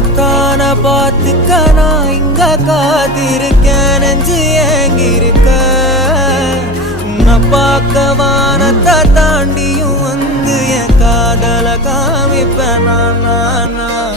உன்னத்தான பார்த்துக்க நான் இங்க காத்திருக்கேன் நெஞ்சு ஏங்கிருக்க. உன்னை பார்க்க வானத்தை தாண்டியும் வந்து என் காதலை காமிப்பேன். நான் நான்.